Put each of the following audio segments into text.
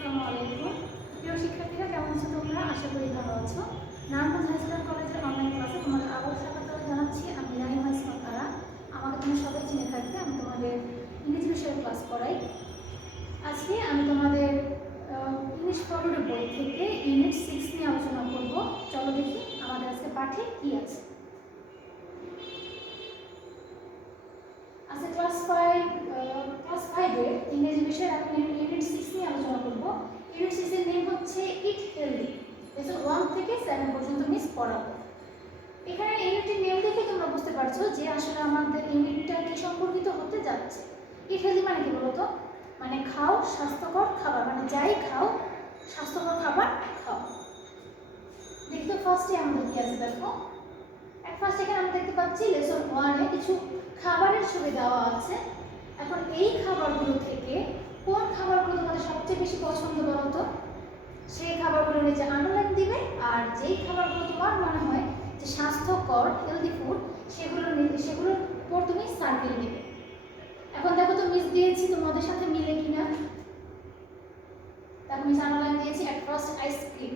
আসসালামু আলাইকুম। প্রিয় শিক্ষার্থীরা, কেমন আছো তোমরা? আশা করি ভালো আছো। নারায়ণগঞ্জ হাইস্কুল কলেজের অনলাইন ক্লাসে তোমাদের আবার স্বাগত জানাচ্ছি। আমি রাহিমা ইসলাম তারা। আমাকে তুমি সবাই চিনে থাকবে। আমি তোমাদের ইংরেজি বিষয়ের ক্লাস করাই। আজকে আমি তোমাদের ইংলিশ ফরওয়ার্ড বই থেকে ইউনিট 6 নিয়ে আলোচনা করব। চলো দেখি আমাদের আজকে পাঠে কি আছে। আজকে ক্লাস 5 এর ইংরেজি বিষয়ে আমি ইউনিট 6 নিয়ে আলোচনা করব। ইউনিট 6 এর নেম হচ্ছে ইট হেলদি। লেসন 1 থেকে 7 পর্যন্ত মিস পড়াবো। এখানে ইউনিটের নেম দেখে তোমরা বুঝতে পারছো যে আসলে আমাদের ইউনিটটা কি সম্পর্কিত হতে যাচ্ছে। ইট হেলদি মানে কি বলতো? মানে খাও স্বাস্থ্যকর খাবার, মানে যাই খাও স্বাস্থ্যকর খাবার খাও। দেখো ফার্স্টে আমাদের কি আছে দেখো। ফার্স্ট এখানে আমরা দেখতে পাচ্ছি লেসন 1 এ কিছু খাবারের ছবি দেওয়া আছে। এখন এই খাবারগুলো থেকে কোন খাবারগুলো তোমাদের সবচেয়ে বেশি পছন্দ বলো তো? সেই খাবারগুলো নিচে আন্ডারলাইন দিবে, আর যেই খাবারগুলো তোমার মনে হয় যে স্বাস্থ্যকর হেলদি ফুড সেগুলোর উপর তুমি সার্কেল দিবে। এখন দেখো তো মিস দিয়েছি তোমাদের সাথে মিলে কিনা। দেখো মিস আন্ডারলাইন দিয়েছি এট ফার্স্ট আইসক্রিম।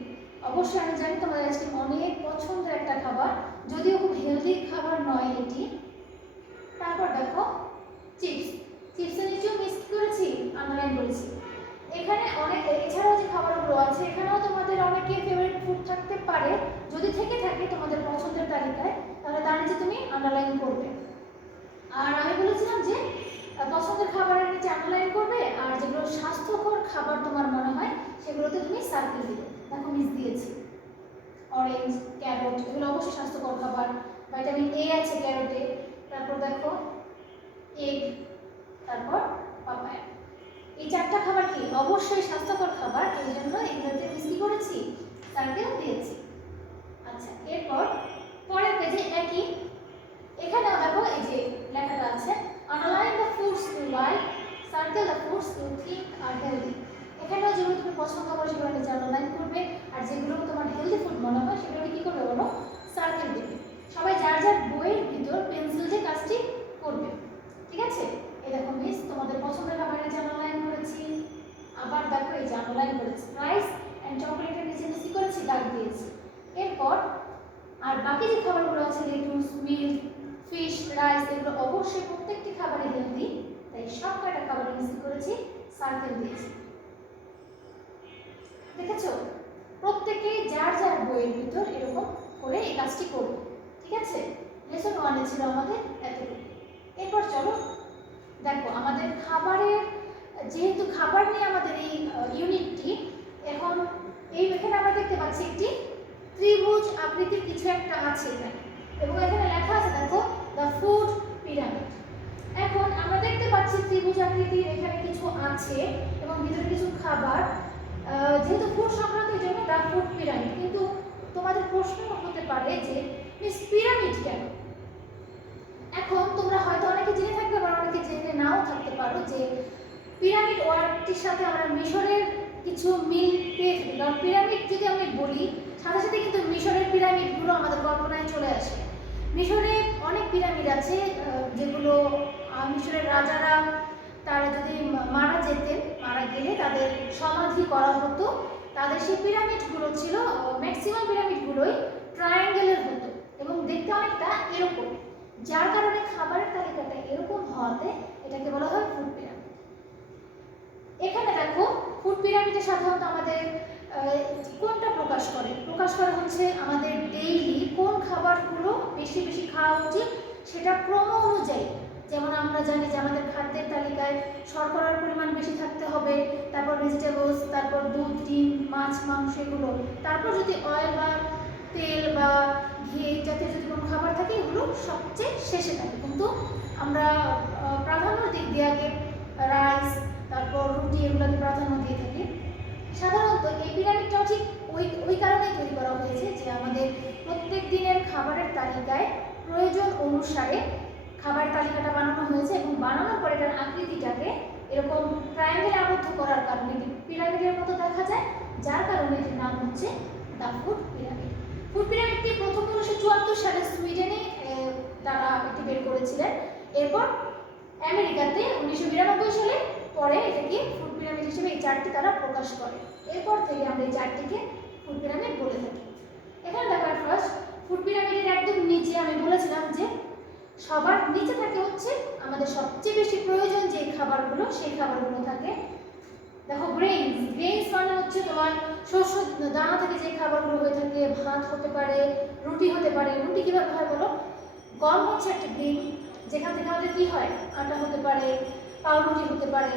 অবশ্যই আমি জানি তোমাদের আইসক্রিম অনেক পছন্দের একটা খাবার, যদিও খুব হেলদি খাবার নয় এটি। তারপর দেখো চিপস, চিপসের নিচেও মিস করেছি, আন্ডারলাইন করেছি। এখানে অনেক এছাড়াও যে খাবারগুলো আছে এখানেও তোমাদের অনেকের ফেভারিট ফুড থাকতে পারে। যদি থেকে থাকে তোমাদের পছন্দের তালিকায়, তাহলে তার নিচে তুমি আন্ডারলাইন করবে। আর আমি বলেছিলাম যে পছন্দের খাবারের নিচে আন্ডারলাইন করবে, আর যেগুলো স্বাস্থ্যকর খাবার তোমার মনে হয় সেগুলোতে তুমি সার্কেল দিবে। দেখো মিস দিয়েছি অরেঞ্জ, ক্যারট, এগুলো অবশ্যই স্বাস্থ্যকর খাবার। ভিটামিন এ আছে ক্যারটে। তারপর দেখো এগ, তারপর পাপায়া। এই চারটা খাবার কি অবশ্যই স্বাস্থ্যকর খাবার, এই জন্য এগুলোতে মিস কি করেছি, সার্কেল দিয়েছি। আচ্ছা, এরপর পরের পেজে একই, এখানেও দেখো এই যে লেখাটা আছে underline the foods you like, circle the foods you think are healthy. এখানেও যেগুলো তুমি পছন্দ করো সেগুলো নিচে আন্ডারলাইন করবে, আর যেগুলো তোমার হেলদি ফুড মনে হয় সেগুলো কি করবে বলো, সার্কেল দেবে। সবাই যার যার বইয়ের ভিতর পেন্সিল দিয়ে কাজটি করবে, ঠিক আছে? এই দেখো মিস তোমাদের পছন্দের খাবারের নিচে আন্ডারলাইন করেছি। আবার দেখো এই যে আন্ডারলাইন করেছি রাইস এন্ড চকলেটের নিচে মিস করেছি, দাগ দিয়েছি। এরপর আর বাকি যে খাবারগুলো আছে লেটুস, মিল্ক, ফিশ, রাইস, এগুলো অবশ্যই প্রত্যেকটি খাবারই হেলদি, তাই সব কয়টা খাবার মিস করেছি, সার্কেল দিয়েছি। দেখেছো? প্রত্যেকে যার যার বইয়ের ভিতর এরকম করে এই কাজটি করবে, ঠিক আছে? লেসন 1 এ ছিল আমাদের এতটুকু। এরপর চলো দেখো আমাদের খাবারের, যেহেতু খাবার নিয়ে আমাদের এই ইউনিটটি, এখন এখানে আমরা দেখতে পাচ্ছি একটি ত্রিভুজ আকৃতির কিছু একটা আছে এখানে, এবং এখানে লেখা আছে দেখো দ্য ফুড পিরামিড। এখন আমরা দেখতে পাচ্ছি ত্রিভুজ আকৃতির এখানে কিছু আছে এবং ভিতরে কিছু খাবার, যেহেতু ফুড সংক্রান্ত এই জন্য দ্য ফুড পিরামিড। কিন্তু তোমাদের প্রশ্ন হতে পারে যে মিস পিরামিড কেন? এখন তোমরা হয়তো অনেকে জেনে থাকবে, আবার অনেকে জেনে নাও থাকতে পারো যে পিরামিড ওয়ার্ডটির সাথে আমরা মিশরের কিছু মিল পেয়ে থাকি। কারণ পিরামিড যদি আমি বলি, সাথে সাথে কিন্তু মিশরের পিরামিডগুলো আমাদের কল্পনায় চলে আসে। মিশরে অনেক পিরামিড আছে যেগুলো মিশরের রাজারা তারা যদি মারা যেতেন, মারা গেলে তাদের সমাধি করা হতো, তাদের সেই পিরামিডগুলো ছিল, ম্যাক্সিমাম পিরামিডগুলোই ট্রায়াঙ্গেলের হতো এবং দেখতে অনেকটা এরকম, যার কারণে খাবারের তালিকাটা এরকম হওয়াতে এটাকে বলা হয় ফুড পিরামিড। এখানে দেখো ফুড পিরামিডে সাধারণত আমাদের কোনটা প্রকাশ করে হচ্ছে আমাদের ডেইলি কোন খাবারগুলো বেশি বেশি খাওয়া উচিত সেটা ক্রম অনুযায়ী। যেমন আমরা জানি যে আমাদের খাদ্যের তালিকায় শর্করার পরিমাণ বেশি থাকতে হবে, তারপর ভেজিটেবলস, তারপর দুধ, ডিম, মাছ, মাংস এগুলো, তারপর যদি অয়েল বা তেল বা ঘি জাতীয় যদি কোনো খাবার থাকে এগুলো সবচেয়ে শেষে থাকে। কিন্তু আমরা প্রাধান্যর দিক দিয়ে আগে রাইস, তারপর রুটি এগুলোকে প্রাধান্য দিয়ে থাকি। সাধারণত এই পিরামিডটাও ঠিক ওই কারণেই তৈরি করা হয়েছে যে আমাদের প্রত্যেক দিনের খাবারের তালিকায় প্রয়োজন অনুসারে খাবার তালিকাটা বানানো হয়েছে, এবং বানানোর পরে এটার আকৃতিটাকে এরকম ট্রায়াঙ্গেলে আবদ্ধ করার কারণে পিরামিডের মতো দেখা যায়, যার কারণে এটির নাম হচ্ছে দ্য ফুড পিরামিড। ফুড পিরামিডটি প্রথম 1974 সালে সুইডেনে তারা এটি বের করেছিলেন। এরপর আমেরিকাতে 1992 সালে পরে এটাকে ফুড পিরামিড হিসেবে এই চার্টটি তারা প্রকাশ করে। এরপর থেকে আমরা এই চার্টটিকে ফুড পিরামিড বলে থাকি। এখানে দেখো ফার্স্ট ফুড পিরামিডের একদম নিচে আমি বলেছিলাম যে সবার নিচে থাকে হচ্ছে আমাদের সবচেয়ে বেশি প্রয়োজন যে খাবারগুলো, সেই খাবারগুলো থাকে। দেখো গ্রেইনস, গ্রেইনস মানে হচ্ছে তোমার শস্য দানা থেকে যে খাবারগুলো হয়ে থাকে, ভাত হতে পারে, রুটি হতে পারে। রুটি কিভাবে হয় বলো? গম হচ্ছে একটা গ্রেইন, যেখান থেকে আমাদের কি হয়, আটা হতে পারে, পাউরুটি হতে পারে।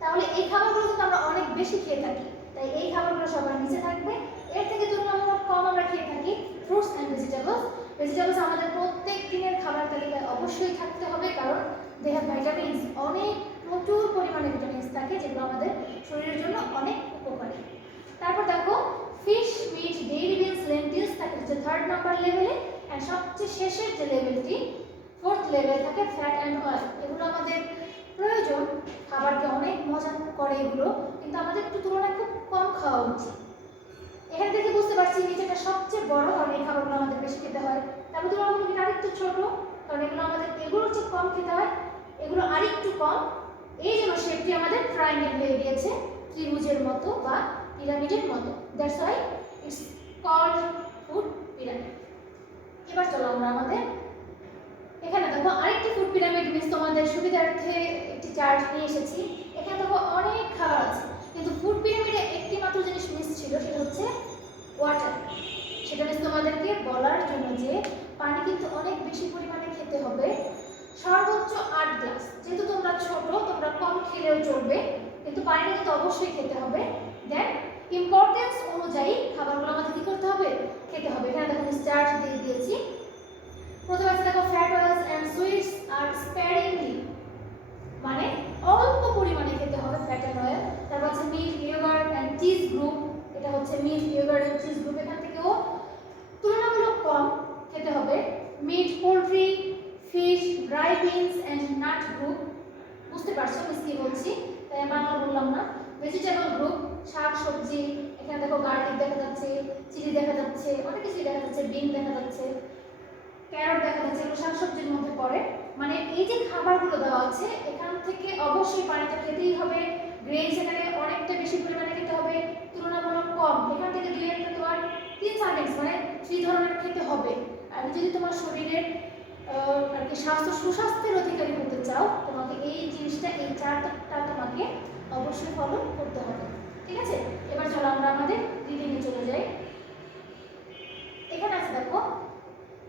তাহলে এই খাবারগুলো কিন্তু আমরা অনেক বেশি খেয়ে থাকি, তাই এই খাবারগুলো সবার নিচে থাকবে। এর থেকে তুলনামূলক কম আমরা খেয়ে থাকি ফ্রুটস অ্যান্ড ভেজিটেবলস। ভেজিটেবলস আমাদের প্রত্যেক দিনের খাবার তালিকায় অবশ্যই থাকতে হবে, কারণ দে হ্যাভ ভাইটামিনস, অনেক প্রচুর পরিমাণে ভিটামিনস থাকে যেগুলো আমাদের শরীরের জন্য অনেক উপকারী। তারপর দেখো fish, meat, dairy beans, lentils থাকে হচ্ছে 3rd নাম্বার লেভেলে। অ্যান্ড সবচেয়ে শেষের যে লেভেলটি 4th লেভেল থাকে ফ্যাট অ্যান্ড অয়েল। এগুলো আমাদের প্রয়োজন, খাবারকে অনেক মজা করে এগুলো, কিন্তু আমাদের একটু তুলনায় খুব কম খাওয়া উচিত। এখান থেকে বুঝতে পারছি নিচেটা সবচেয়ে বড়, কারণ এই খাবারগুলো আমাদের বেশি খেতে হয়। তারপর তুলনামূলক আরেকটু ছোট, কারণ এগুলো আমাদের এগুলো হচ্ছে কম খেতে হয়, এগুলো আরেকটু কম। এই জন্য শেপটি আমাদের ট্রায়াঙ্গেল হয়ে গিয়েছে, ত্রিভুজের মতো বা পিরামিডের মতো। That's why it's called food pyramid. এবার চলো আমরা আমাদের এখানে দেখো আরেকটি ফুড পিরামিড মিস তোমাদের সুবিধার্থে একটি চার্ট নিয়ে এসেছি। এখানে দেখো অনেক খাবার আছে, কিন্তু ফুড পিরামিডে একটি মাত্র জিনিস মিস ছিল, সেটা হচ্ছে ওয়াটার। সেটা মিস তোমাদেরকে বলার জন্য যে পানি কিন্তু অনেক বেশি পরিমাণে খেতে হবে, সর্বোচ্চ 8 গ্লাস। যেহেতু তোমরা ছোট, তোমরা কম খেলেও চলবে, কিন্তু পানিটা কিন্তু অবশ্যই খেতে হবে। দেন ইম্পর্টেন্স অনুযায়ী খাবারগুলো আমাদের কি করতে হবে, খেতে হবে। এখানে দেখো আমি চার্ট দিয়ে দিয়েছি। প্রথমে আছে দেখো ফ্যাট অয়েলস এন্ড সুইটস আর স্প্যারিংলি, মানে অল্প পরিমাণে খেতে হবে ফ্যাট এন্ড অয়েল। তারপর আছে milk, yogurt and cheese group, এটা হচ্ছে milk, yogurt and cheese group, এখান থেকেও তুলনামূলক কম খেতে হবে। Meat, poultry, fish, dry beans and nut group, বুঝতে পারছো আমি কি বলছি, তাই বাংলা বললাম না। ভেজিটেবল গ্রুপ, শাক সবজি, এখানে দেখো গার্লিক দেখা যাচ্ছে, চিলি দেখা যাচ্ছে, অনেক কিছু দেখা যাচ্ছে, বিন দেখা যাচ্ছে, ক্যারট দেখা যাচ্ছে, এগুলো শাকসবজির মধ্যে পড়ে। মানে এই যে খাবারগুলো দেওয়া আছে এখান থেকে অবশ্যই পানিটা খেতেই হবে। গ্রেইনস এখানে অনেকটা বেশি পরিমাণে খেতে হবে, তুলনামূলক কম। এখান থেকে 2 একটা তোমার 3 সার্ভিংস মানে 3 ধরনের খেতে হবে। আর যদি তোমার শরীরের আর কি সুস্বাস্থ্যের অধিকারী হতে চাও, তোমাকে এই জিনিসটা, এই চারটা তোমাকে অবশ্যই ফলো করতে হবে। ঠিক আছে, এবার চলো আমরা আমাদের রিডিংয়ে চলে যাই। এখানে আছে দেখো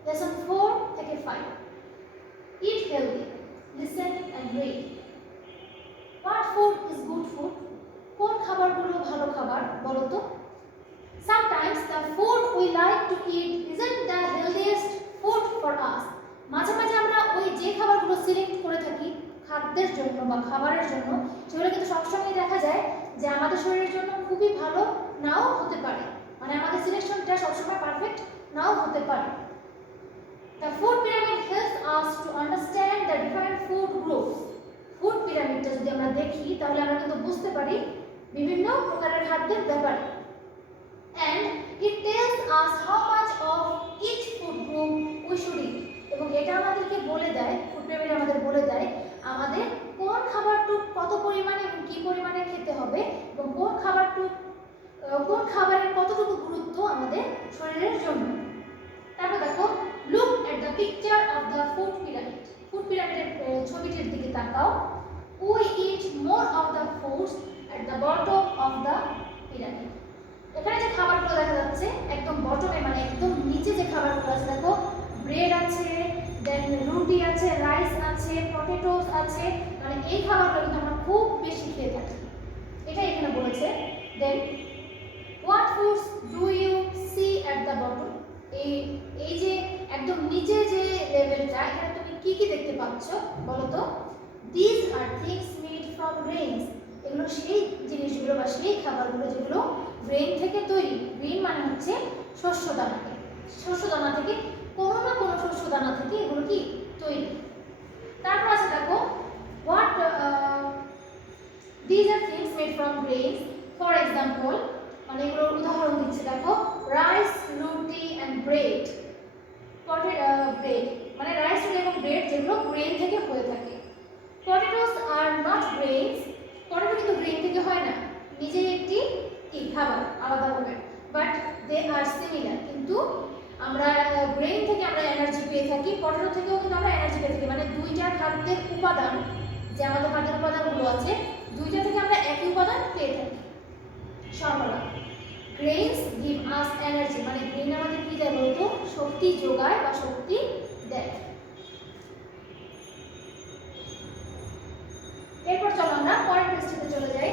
Lesson 4 থেকে 5. Eat healthy. Listen and read. What food is good food? কোন খাবারগুলো ভালো খাবার বলো তো? Sometimes the food we like to eat isn't the healthiest food for us. মাঝে মাঝে আমরা ওই যে খাবারগুলো সিলেক্ট করে থাকি খাদ্যের জন্য বা খাবারের জন্য, সেগুলো কিন্তু সবসময় দেখা যায় যে আমাদের শরীরের জন্য খুবই ভালো নাও হতে পারে। মানে আমাদের সিলেকশনটা সবসময় পারফেক্ট নাও হতে পারে। The food pyramid helps us to understand the different food groups. Food pyramid টা যদি আমরা দেখি তাহলে আমরা কিন্তু বুঝতে পারি বিভিন্ন প্রকারের খাদ্যের ব্যাপারে। And it tells us how much of each food group we should eat. এবং এটা আমাদেরকে বলে দেয়, ফুড পিরামিড আমাদের বলে দেয় আমাদের কোন খাবারটুক কত পরিমাণে এবং কি পরিমাণে খেতে হবে, এবং কোন খাবারের কতটুকু গুরুত্ব আমাদের শরীরের জন্য। তারপর দেখো look at the picture of the food pyramid. Food পিরামিডের ছবিটির দিকে তাকাও। We eat more of the foods at the bottom of the pyramid. এখানে যে খাবারগুলো দেখা যাচ্ছে একদম বটমে, মানে একদম নিচে যে খাবারগুলো আছে দেখো, ব্রেড আছে, দেন রুটি আছে, রাইস আছে, পটেটোস আছে, মানে এই খাবারগুলো কিন্তু আমরা খুব বেশি খেয়ে থাকি, এটা এখানে বলেছে। দেন what foods do you see at the bottom? এই যে একদম নিচে যে লেভেলটা, এখানে তুমি কি কি দেখতে পাচ্ছ বলো তো? These are things made from grains. এগুলো সেই জিনিসগুলো বা সেই খাবারগুলো যেগুলো গ্রেন থেকে তৈরি। গ্রেন মানে হচ্ছে শস্য দানা থেকে কোনো না কোনো শস্য দানা থেকে এগুলো কি তৈরি। তারপর আছে দেখো what these are things made from grains. For example, মানে এগুলোর উদাহরণ দিচ্ছে দেখো, রাইস, রুটি এন্ড ব্রেড। ব্রেড মানে রাইস, রুটি এবং ব্রেড যেগুলো গ্রেন থেকে হয়ে থাকে। Potatoes are not grains, potato কিন্তু গ্রেইন থেকে হয় না, নিজেই একটি কি খাবার আলাদাভাবে, বাট দে আর সিমিলার। কিন্তু আমরা গ্রেইন থেকে আমরা এনার্জি পেয়ে থাকি, পটেটো থেকেও কিন্তু আমরা এনার্জি পেয়ে থাকি, মানে দুইটা খাদ্যের উপাদান, যে আমাদের খাদ্যের উপাদানগুলো আছে দুইটা থেকে আমরা একই উপাদান পেয়ে থাকি, শর্করা। গ্রেইনস গিভ আস এনার্জি, মানে গ্রেইন আমাদের কি দেয় বলতো, শক্তি যোগায় বা শক্তি দেয়। এরপর চলো আমরা পরের পৃষ্ঠাতে চলে যাই।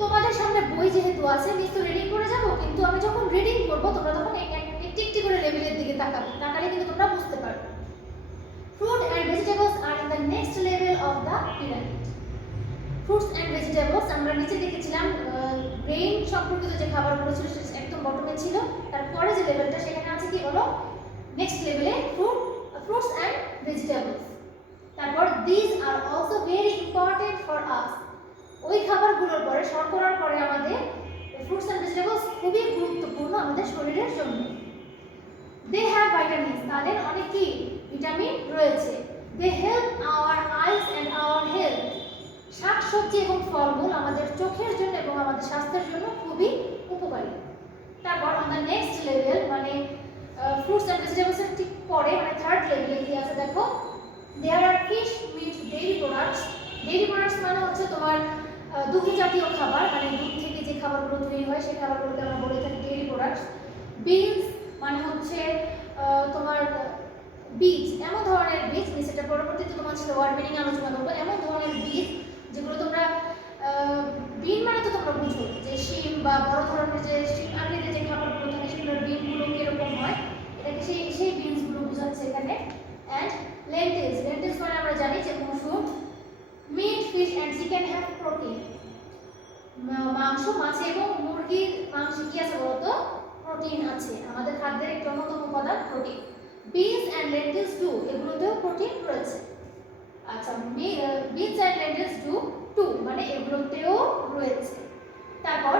তোমাদের সামনে বই যেহেতু আছে নিশ্চয়ই রিডিং করে যাবো, কিন্তু আমি যখন রিডিং করব তোমরা তখন একটি একটি করে লেভেলের দিকে তাকাবে, তাকালে কিন্তু তোমরা বুঝতে পারবে। Fruit and vegetables are in the next level of the pyramid. Fruits and vegetables আমরা নিচে দেখেছিলাম গ্রেইন সম্পর্কিত যে খাবারগুলো ছিল সেটা একদম বটমে ছিল, তারপরে যে লেভেলটা সেখানে আছে কি বলো, নেক্সট লেভেলে fruits and vegetables। তারপর these are also very important for us, ওই খাবারগুলোর পরে শর্করার পরে আমাদের ফ্রুটস এন্ড ভেজিটেবলস খুবই গুরুত্বপূর্ণ আমাদের শরীরের জন্য। দে হ্যাভ ভাইটামিনস, তাদের অনেক কি ভিটামিন রয়েছে। They help our eyes and our health, শাকসবজি এবং ফলমূল আমাদের চোখের জন্য এবং আমাদের স্বাস্থ্যের জন্য খুবই উপকারী। তারপর অন দ্য নেক্সট লেভেল, মানে ফ্রুটস এন্ড ভেজিটেবলস এর ঠিক পরে মানে থার্ড লেভেলে কি আছে দেখো, there are fish, meat, dairy products. Dairy products মানে হচ্ছে তোমার দুগ্ধ জাতীয় খাবার, মানে দুধ থেকে যে খাবারগুলো তৈরি হয় সেই খাবারগুলোকে আমরা বলে থাকি ডেইরি প্রোডাক্টস। বিনস মানে হচ্ছে তোমার বীজ, এমন ধরনের বীজ, সেটা পরবর্তীতে তোমার সাথে ওয়ার্ড মিনিং আলোচনা করবো, এমন ধরনের বীজ যেগুলো তোমরা বিন মানে তো তোমরা বুঝো যে শিম বা বড় ধরনের যে শিম আঁকড়ে যে খাবারগুলো থাকে সেগুলোর বিনগুলো কিরকম হয়, এটাকে সেই বিনসগুলো বোঝাচ্ছে এখানে। অ্যান্ড লেন্টিলস, লেন্টিলস মানে আমরা জানি যে মসুর। Meat, fish and chicken have protein, মাংস, মাছ এবং মুরগির মাংসে কি আছে বলতো, প্রোটিন আছে, আমাদের খাদ্যের একটি অন্যতম উপাদান protein. Beans and lentils do, এগুলোতেও প্রোটিন রয়েছে। আচ্ছা, beans and lentils do too, মানে এগুলোতেও রয়েছে। তারপর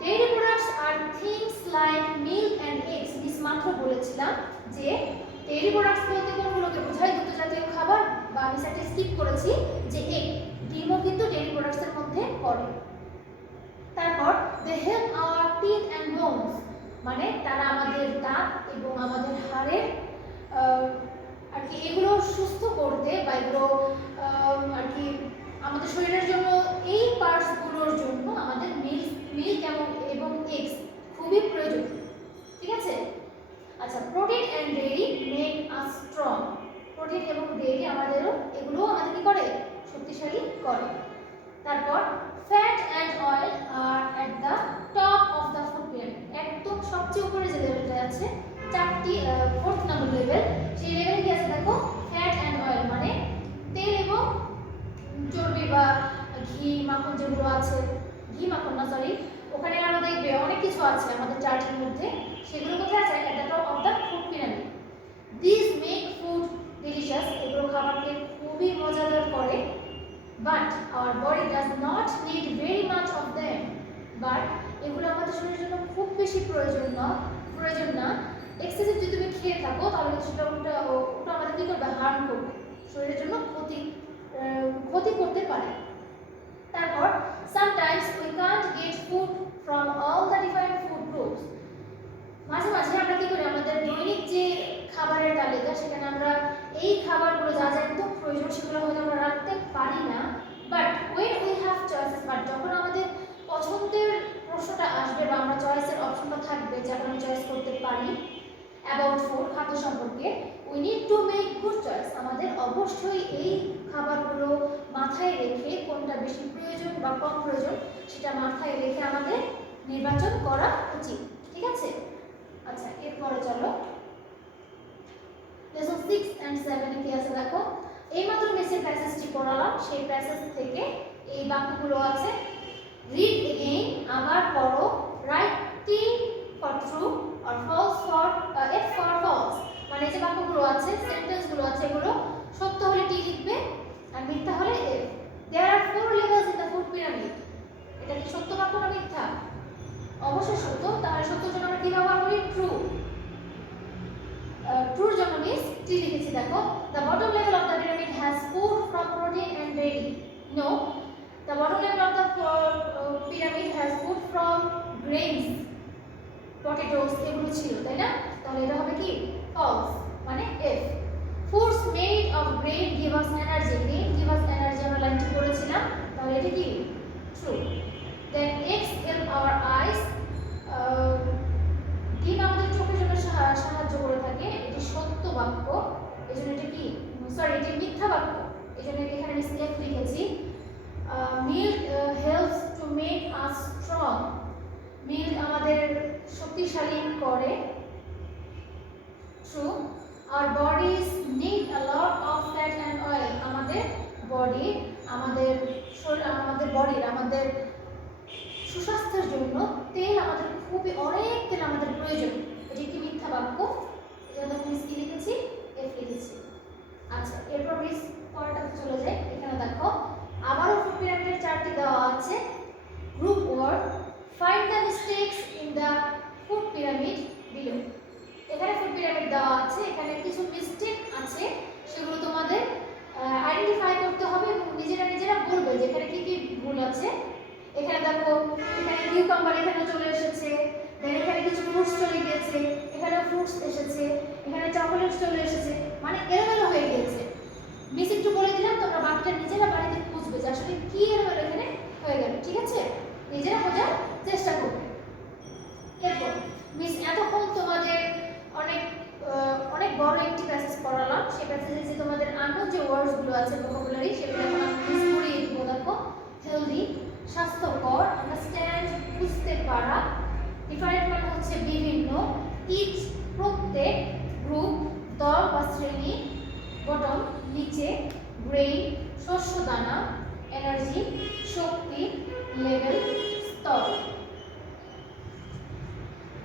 ডেইরি প্রোডাক্টস আর things like milk and eggs, মাত্র বলেছিলাম যে ডেইরি প্রোডাক্টস বলতে কোনগুলোকে বোঝায়, দুগ্ধ জাতীয় খাবার, বা আমি সেটা স্কিপ করেছি যে এগ, ডিমও কিন্তু ডেইরি প্রোডাক্টস এর মধ্যে পড়ে। তারপর they help our teeth and bones, মানে তারা আমাদের দাঁত এবং আমাদের হাড়ের আর কি এগুলো সুস্থ করতে বা এগুলো আর কি আমাদের শরীরের জন্য, এই পার্টসগুলোর জন্য আমাদের মিল্ক এবং এগস খুবই প্রয়োজন, ঠিক আছে। আচ্ছা, protein and dairy make us strong, protein এবং ডেইরি আমাদেরও এগুলো আমাদের কি করে, শক্তিশালী করে। তারপর fat and oil are at the top of the food pyramid, একদম সবচেয়ে উপরে যে লেভেলটা আছে, চারটি ফোর্থ নাম্বার লেভেল, সেই লেভেলে কি আছে দেখো, ফ্যাট অ্যান্ড অয়েল মানে তেল এবং চর্বি বা ঘি মাখন যেগুলো আছে, ঘি মাখন না সরি, ওখানে আরো দেখবে অনেক কিছু আছে আমাদের চার্টের মধ্যে, সেগুলো কোথায় আছে, at the top of the food pyramid. This make food delicious, এগুলো খাবারকে খুবই মজাদার করে। But our body does not need very much of them, but এগুলো আমাদের শরীরের জন্য খুব বেশি প্রয়োজন না। এক্সেসিভ যদি তুমি খেয়ে থাকো তাহলে সেটা ওটা আমাদের কি করবে, হার্ম করবে, শরীরের জন্য ক্ষতি করতে পারে। তারপর sometimes we can't get food from all the different food groups, মাঝে মাঝে আমরা কি করি, আমাদের দৈনিক যে খাবারের তালিকা সেখানে আমরা এই খাবারগুলো যা যা একদম প্রয়োজন সেগুলো হয়তো আমরা রাখতে পারি না। But when we have choices, but যখন আমাদের পছন্দের প্রশ্নটা আসবে বা আমরা চয়েসের অপশনটা থাকবে যেটা আমি চয়েস করতে পারি অ্যাবাউট ফুড, খাদ্য সম্পর্কে, we need to make good choice, আমাদের অবশ্যই এই খাবারগুলো মাথায় রেখে কোনটা বেশি প্রয়োজন বা কম প্রয়োজন সেটা মাথায় রেখে আমাদের নির্বাচন করা উচিত, ঠিক আছে। আচ্ছা, এরপরে চলো লেসন 6 এন্ড 7 এ কি আছে দেখো, এইমাত্র মেসের প্যাসেজটি পড়ালাম, সেই প্যাসেজ থেকে এই বাক্যগুলো আছে। রিড এগেইন, আবার পড়ো। রাইট টি ফর ট্রু আর false for F for false, মানে যে বাক্যগুলো আছে, সেন্টেন্সগুলো আছে, এগুলো সত্য হলে টি লিখবে আর মিথ্যা হলে F. There are 4 levels in the food pyramid, এটা কি সত্য বাক্য না মিথ্যা? অবশ্যই সত্য, তাহলে সত্যর জন্য আমরা কি ব্যবহার করি, ট্রু। ট্রুর জন্য মিস টি লিখেছি দেখো। The bottom level of the pyramid has food from protein and grains, potatoes এগুলো ছিল, তাই না? তাহলে এটা হবে কি ফলস, মানে F. Foods made of grain give us energy, grain give us energy আমরা লাইনটি পড়েছিলাম, তাহলে এটা কি true. Then eggs help our eyes, ডিম আমাদের চোখের জন্য সাহায্য করে থাকে, এটি সত্য বাক্য, এজন্য এটা কি সরি এটি মিথ্যা বাক্য, এজন্য এখানে আমি এফ লিখেছি। Milk helps to make us strong, milk আমাদের শক্তিশালী করে, true. Our bodies need a lot of fat and oil, আমাদের বডি আমাদের বডির আমাদের সুস্বাস্থ্যের জন্য তেল আমাদের খুবই অনেক তেল আমাদের প্রয়োজন, এটি একটি মিথ্যা বাক্য, এজন্য মিস কি লিখেছি এফ লিখেছি। আচ্ছা এরপর মিস পরেরটাতে চলে যাই। এখানে দেখো আবারও ফুড পিরামিডের চারটি দেওয়া আছে। Group work, find the mistakes in the food pyramid below. এখানে ফুড পিরামিড দেওয়া আছে, এখানে কিছু মিস্টেক আছে, সেগুলো তোমাদের আইডেন্টিফাই করতে হবে এবং নিজেরা বলবে যে এখানে কি কি ভুল আছে। এখানে দেখো এখানে কিউকাম্বার এখানে চলে এসেছে, দেন এখানে কিছু ফ্রুটস চলে গিয়েছে, এখানে ফ্রুটস এসেছে, এখানে চকোলেট চলে এসেছে, মানে এলোমেলো হয়ে গিয়েছে। মিস একটু বলে দিলাম, তোমরা বাকিটা নিজেরা বাড়িতে খুঁজবে যে আসলে কি এলোমেলো এখানে হয়ে গেল, ঠিক আছে? নিজেরা খোঁজার চেষ্টা করবে। এরপর মিস এতক্ষণ তোমাদের অনেক বড় একটি প্যাসেজ পড়ালাম, সেই প্যাসেজে যে তোমাদের আননোন যে ওয়ার্ডসগুলো আছে ভোকাবুলারি, সেগুলো এখন আমি মিস পড়িয়ে দিব। দেখো হেলদি স্বাস্থ্যকর, আন্ডারস্ট্যান্ড বুঝতে পারা, ডিফারেন্ট মানে হচ্ছে বিভিন্ন, ইচ প্রত্যেক, গ্রুপ দল বা শ্রেণী, বটম নিচে, গ্রেইন শস্য দানা, এনার্জি শক্তি, লেভেল স্তর।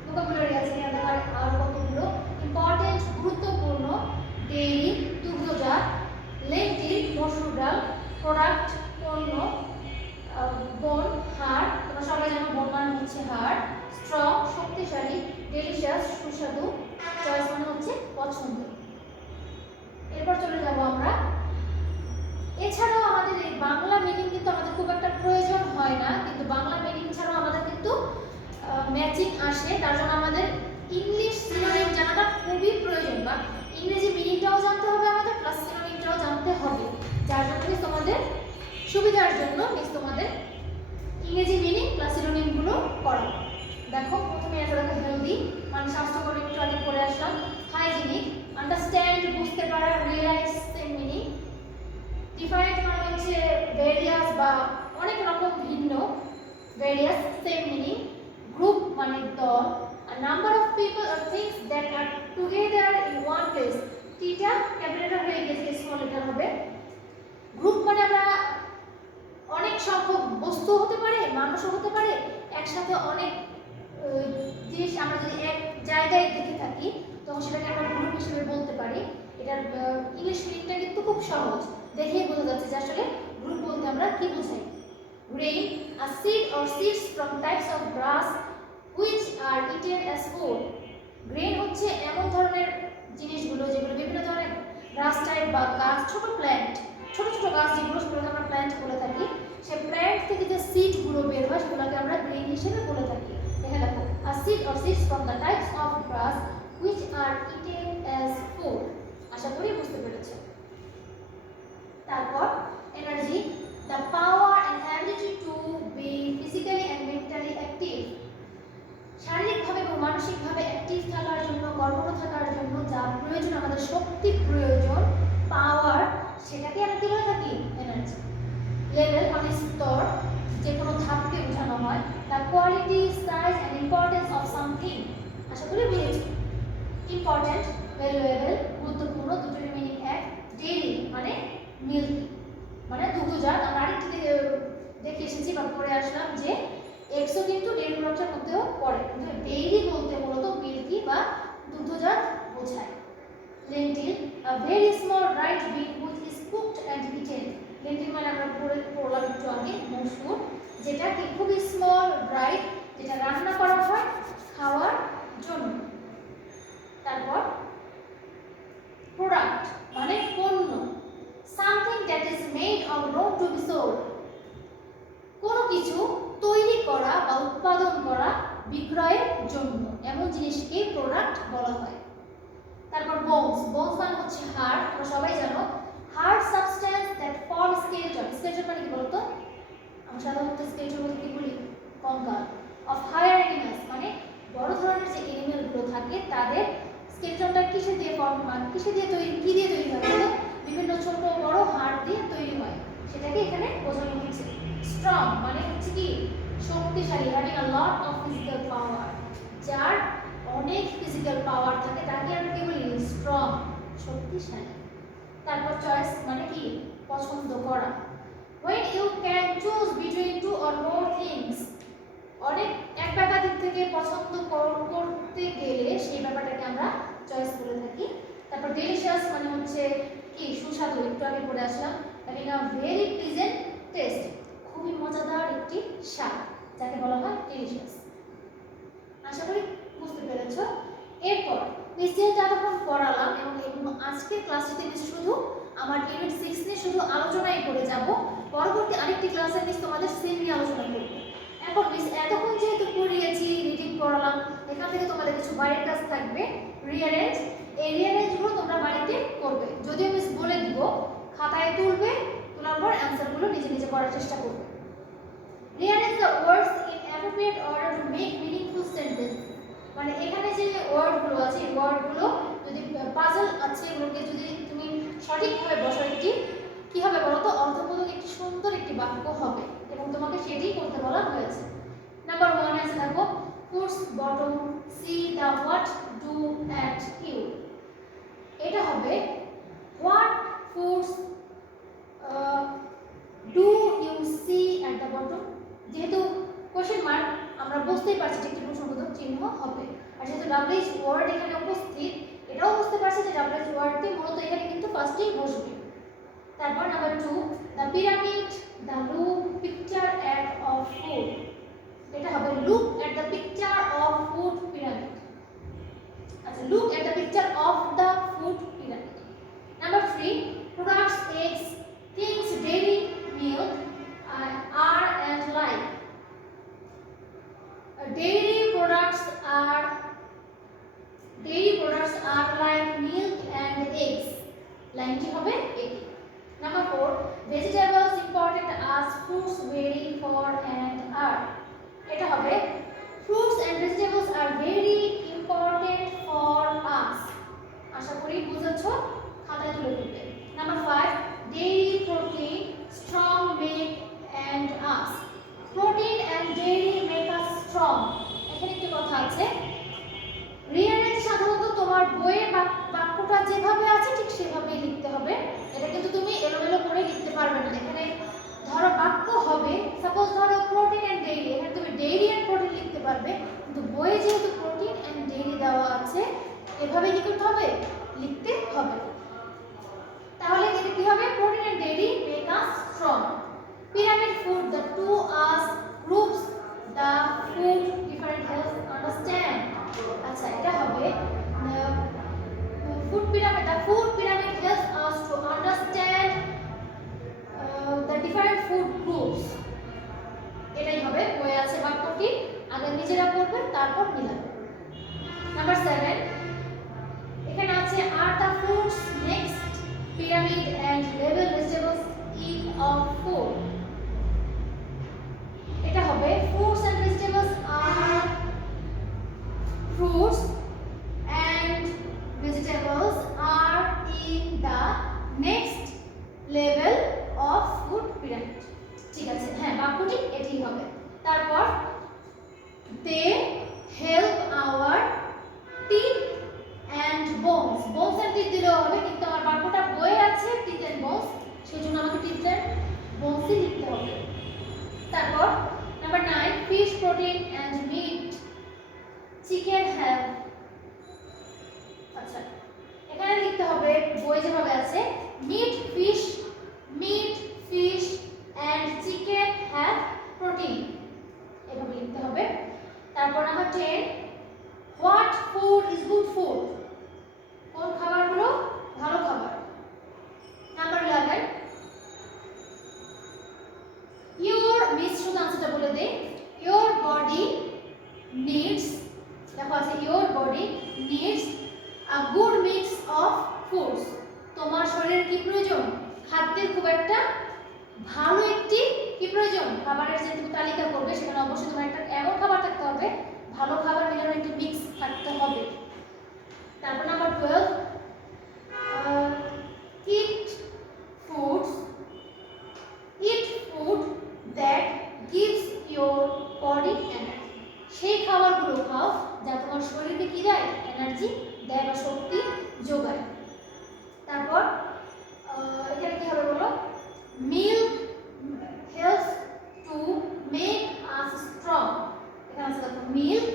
ভোকাবুলারি আছে আর কতগুলো। ইম্পর্টেন্ট গুরুত্বপূর্ণ, ডেইরি দুগ্ধজাত, লেন্টিল মসুর ডাল, প্রোডাক্ট পণ্য, বোন হাড়, তোমরা সবাই জানো বোন মানে হচ্ছে হাড়, স্ট্রং শক্তিশালী, ডেলিশিয়াস সুস্বাদু, চয়েস মানে হচ্ছে পছন্দ। এরপর চলে যাব আমরা। এছাড়াও আমাদের এই বাংলা মিনিং কিন্তু আমাদের খুব একটা প্রয়োজন হয় না, কিন্তু বাংলা মিনিং ছাড়াও আমাদের কিন্তু ম্যাচিং আসে, তার জন্য আমাদের ইংলিশ সিনোনিম জানাটা খুবই প্রয়োজন, বা ইংরেজি মিনিংটাও জানতে হবে আমাদের, প্লাস সিনোনিমটাও জানতে হবে, যার জন্য তোমাদের সুবিধার জন্য তোমাদের ইংরেজি মিনিং প্লাস সিনোনিমগুলো করা। দেখো প্রথমে আছে দেখো হেলদি মানে স্বাস্থ্যকর, একটু আগে পড়ে আসলাম। হাইজিনিক আন্ডারস্ট্যান্ড বুঝতে পারা, রিয়েলাইজ সেম মিনিং। ডিফারেন্ট মানে হচ্ছে ভেরিয়াস বা অনেক রকম ভিন্ন, ভেরিয়াস সেম মিনিং। গ্রুপ মানে দল, a number of people or things that are together in one place, টিটা ক্যাপিটাল হয়ে গেছে, স্মল লেটার হবে। গ্রুপ মানে আমরা অনেক সংখ্যক বস্তু হতে পারে, মানুষও হতে পারে, একসাথে অনেক জিনিস আমরা যদি এক জায়গায় দেখে থাকি তখন সেটাকে আমরা গ্রুপ হিসেবে বলতে পারি। এটার ইংলিশ মিনিংটা কিন্তু খুব সহজ, দেখেই বোঝা যাচ্ছে যে আসলে গ্রুপ বলতে আমরা কি বোঝাই। Grain, a seed or seeds from types of grass which are eaten as food. Grain হচ্ছে এমন ধরনের জিনিসগুলো যেগুলো বিভিন্ন ধরনের গ্রাস টাইপ বা গাছ, ছোট প্ল্যান্ট, ছোট ছোট গাছ যেগুলো সেগুলোকে আমরা প্ল্যান্ট বলে থাকি, সেই প্ল্যান্ট থেকে যে সিডগুলো বের হয় সেগুলোকে আমরা গ্রেইন হিসেবে বলে থাকি। এখানে দেখো a seed or seeds from the types of grass which are eaten as food। আশা করি বুঝতে পেরেছো। তারপর energy, the power and ability to be physically and mentally active, শারীরিকভাবে এবং মানসিকভাবে অ্যাক্টিভ থাকার জন্য, কর্মরত থাকার জন্য যা প্রয়োজন, আমাদের শক্তি প্রয়োজন, পাওয়ার, সেটাকে আমরা কি বলে থাকি এনার্জি। লেভেল মানে স্তর, যে কোনো ধাপকে বোঝানো হয়। The quality, size and importance of something, আশা করি বুঝেছো। ইম্পর্টেন্ট, ভ্যালুয়েবল, গুরুত্বপূর্ণ, দুটোর মিনিং এক। ডেইরি মানে মিল্ক মানে দুগ্ধজাত, আমরা আরেকটি দেখে এসেছি বা পড়ে আসলাম যে এক্সও কিন্তু ডেইরি প্রোডাক্টের মধ্যেও পড়ে, কিন্তু ডেইরি বলতে মূলত মিল্কি বা দুগ্ধজাত বোঝায়। Lentil, a very small right bean which is cooked and eaten. Lentil মানে আমরা পড়লাম একটু আগে মসুর, যেটা কি খুবই স্মল রাইট, যেটা রান্না করা হয় খাওয়ার জন্য। তারপর প্রোডাক্ট মানে পণ্য, something that is made or known to be sold, কোনো কিছু তৈরি করা বা উৎপাদন করা বিক্রয়ের জন্য এমন জিনিসকে প্রোডাক্ট বলা হয়। তারপর বোনস, বোনস মানে হচ্ছে হাড়, তোমরা সবাই জানো। Hard substance that form skeleton, skeleton মানে কি বলতো? আমরা সাধারণত স্কেলেটন বলতে কি বলি? কঙ্কাল। অফ হায়ার অ্যানিমালস মানে বড় ধরনের যে অ্যানিমালগুলো থাকে তাদের স্কেলেটনটা কিসে দিয়ে ফর্ম, মানে কিসে দিয়ে তৈরি, কি দিয়ে তৈরি হয় বলো? বিভিন্ন ছোট বড় হাড় দিয়ে তৈরি হয়, সেটাকে এখানে বোঝানো হচ্ছে। স্ট্রং মানে হচ্ছে কি? শক্তিশালী, having a lot of physical power, যার অনেক ফিজিক্যাল পাওয়ার থাকে তাকে আমরা কি বলি? স্ট্রং, শক্তিশালী। তারপর চয়েস মানে কি? পছন্দ করা। when you can choose between two or more things, অনেক এক বা একাধিক থেকে পছন্দ করতে গেলে সেই ব্যাপারটাকে আমরা চয়েস বলে থাকি। তারপর ডেলিশিয়াস মানে হচ্ছে কি? সুস্বাদু, একটু আগে পড়ে আসলাম। having a very pleasant taste, খুবই মজাদার একটি স্বাদ, যাকে বলা হয় ডেলিশিয়াস। আশা করি বুঝতে পেরেছো। এরপর নিশ্চয়ই যতক্ষণ পড়ালাম এবং এগুলো আজকের ক্লাসটিতে শুধু আমার ইউনিট 6 নিয়ে শুধু আলোচনাই করে যাব, পরবর্তী আরেকটি ক্লাসে মিস তোমাদের সেম নিয়ে আলোচনা করব। এখন মিস এতক্ষণ যেহেতু পড়িয়েছি, রিডিং পড়ালাম, এখান থেকে তোমাদের কিছু বাড়ির কাজ থাকবে, রিঅ্যারেঞ্জ। এই রিঅ্যারেঞ্জগুলো তোমরা বাড়িতে করবে, যদিও মিস বলে দিব খাতায় তুলবে, তোলার পর অ্যান্সারগুলো নিজে নিজে করার চেষ্টা করবে। Rearrange the words in appropriate order to make meaningful sentence, মানে এখানে যে ওয়ার্ডগুলো আছে এই ওয়ার্ডগুলো যদি পাজল আছে এগুলোকে যদি তুমি সঠিকভাবে বসাও, একটি কি হবে বলো তো? অর্থবোধক একটি সুন্দর একটি বাক্য হবে এবং তোমাকে সেটাই করতে বলা হয়েছে। নাম্বার 1 আছে দেখো, puts bottom see the what do at you, এটা হবে what foods do you see at the bottom, যেহেতু কোশ্চেন মার্ক আমরা বুঝতেই পারছি যে একটি প্রশ্নবোধক চিহ্ন হবে, আর যেহেতু ডাব্লিউএইচ ওয়ার্ড এখানে উপস্থিত, এটাও বুঝতে পারছি যে ডাব্লিউএইচ ওয়ার্ডটি মূলত এখানে কিন্তু ফার্স্টেই বসবে। তারপর number 2, the pyramid the look picture at of food, এটা হবে look at the picture of food pyramid. আচ্ছা, look at the picture of the food pyramid. Number 3, products eggs things dairy milk are and like, dairy products are like milk and eggs, লাইনটি হবে এটি। Number 4, vegetables important as fruits vary for and are, এটা হবে fruits and vegetables are very important for us, আশা করি বুঝেছো, খাতায় তুলে ফেলবে। Number 5, dairy protein strong make and us, protein and dairy make us strong, এখানে একটি কথা আছে, রিঅ্যারেঞ্জ সাধারণত তোমার বইয়ের বাক্যটা যেভাবে আছে ঠিক সেভাবেই লিখতে হবে, এটা কিন্তু তুমি এলোমেলো করে লিখতে পারবে না। এখানে ধরো বাক্য হবে, সাপোজ ধরো প্রোটিন এন্ড ডেইরি, এখানে তুমি ডেইরি এন্ড প্রোটিন লিখতে পারবে, কিন্তু বইয়ে যেহেতু প্রোটিন এন্ড ডেইরি দেওয়া আছে এভাবে কি করতে হবে? লিখতে হবে। তাহলে এটা কি হবে? Protein and dairy make us strong. Pyramid food the to us groups the food different help understand, আচ্ছা এটা হবে food pyramid, the food pyramid helps us to understand the different food groups, এটাই হবে বইয়ে আছে বাক্যটি, আগে নিজেরা করবে তারপর মিলাবে। নাম্বার 7, এখানে আছে are the fruits next pyramid and level vegetables in of food, এটা হবে fruits and vegetables are fruits and vegetables are in the next level of food pyramid, ঠিক আছে, হ্যাঁ বাক্যটি এটাই হবে। তারপর they help our teeth and bones, bones and teeth দিলেও হবে, কিন্তু আমার বাক্যটা বইয়ে আছে teeth and bones, সেজন্য আমাকে teeth and bones লিখতে হবে। তারপর number 9, fish protein and meat chicken have, আচ্ছা এখানে লিখতে হবে বই যেভাবে আছে meat fish and chicken have protein, এভাবে লিখতে হবে। তারপর number 10, what food is good food, কোন খাবারগুলো ভালো খাবার। নাম্বার 11, খাবারের যে তুমি তালিকা করবে সেখানে অবশ্যই তোমার একটা এমন খাবার থাকতে হবে, ভালো খাবার মিলানো একটা মিক্স থাকতে হবে। তারপর number 12, eat foods eat food that gives your body energy. সেই খাবারগুলো খাও যা তোমার শরীরকে কি দেয়, এনার্জি দেয় বা শক্তি যোগায়। তারপর এখানে কি হবে বলো, milk helps to make us strong. এখানে আছে দেখো milk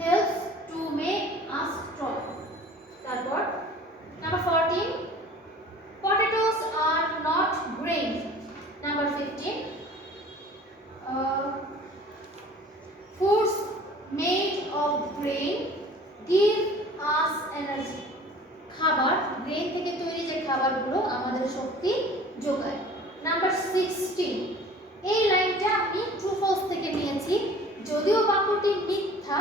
helps to make us strong. তারপর number 14, potatoes are not grain. Number 15, foods made of grain give us energy. খাবার গ্রেন থেকে তৈরি যে খাবারগুলো আমাদের শক্তি যোগায়। নাম্বার 16, এই লাইনটা আমি ট্রু ফলস থেকে নিয়েছি, যদিও বাক্যটি মিথ্যা,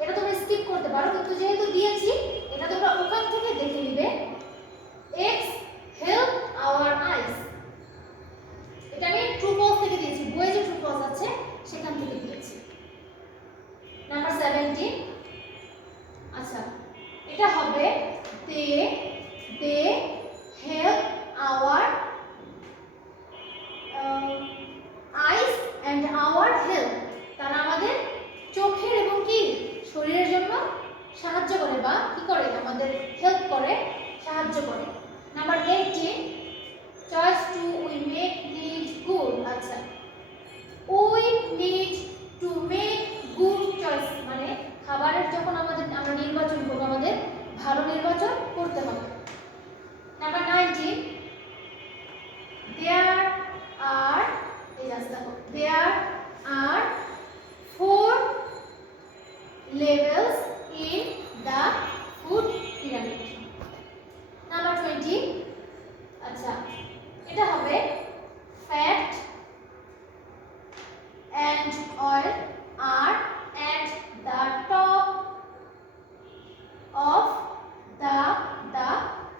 এটা তোমরা স্কিপ করতে পারো, কিন্তু যেহেতু দিয়েছি এটা তোমরা ওখান থেকে দেখে নিবে। eggs help our eyes, এটা আমি ট্রু ফলস থেকে দিয়েছি, বইয়ে যে ট্রু ফলস আছে সেখান থেকে দিয়েছি। নাম্বার 17, আচ্ছা এটা হবে they help our eyes and our health. তারা আমাদের চোখের এবং কি শরীরের জন্য সাহায্য করে বা কি করে, আমাদের হেল্প করে, সাহায্য করে। Number 18, choice to we make need good. আচ্ছা we need to make good choice মানে খাবারের যখন আমরা নির্বাচন করব আমাদের ভালো নির্বাচন করতে হবে। Number 19, there are 4 levels in the food pyramid. Number 20, আচ্ছা এটা হবে fat and oil are at the top of the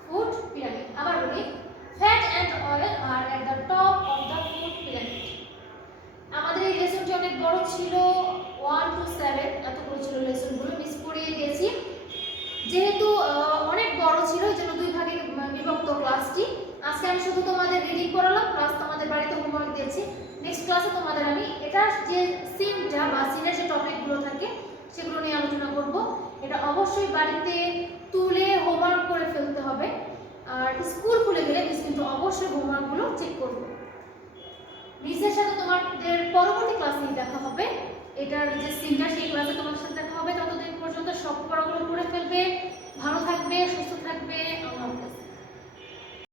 food pyramid. আবার বলি, fat and oil are at the top of the food pyramid. আমাদের এই লেসনটি অনেক বড় ছিল, 1 to 7 এতগুলো ছিল লেসনগুলো, মিস করিয়ে দিয়েছি। যেহেতু অনেক বড় ছিল এই জন্য দুই ভাগে বিভক্ত ক্লাসটি। আজকে আমি শুধু তোমাদের রিডিং করালাম, প্লাস তোমাদের বাড়িতে হোমওয়ার্ক দিয়েছি। নেক্সট ক্লাসে তোমাদের আমি এটার যে সিনটা বা সিনের যে টপিকগুলো থাকে সেগুলো নিয়ে আলোচনা করব। এটা অবশ্যই বাড়িতে তুলে হোমওয়ার্ক করে ফেলতে হবে, আর স্কুল খুলে গেলে মিস কিন্তু অবশ্যই হোমওয়ার্কগুলো চেক করব। মিসের সাথে তোমাদের পরবর্তী ক্লাসে দেখা হবে, এটার যে সিনটা সেই ক্লাসে তোমার সাথে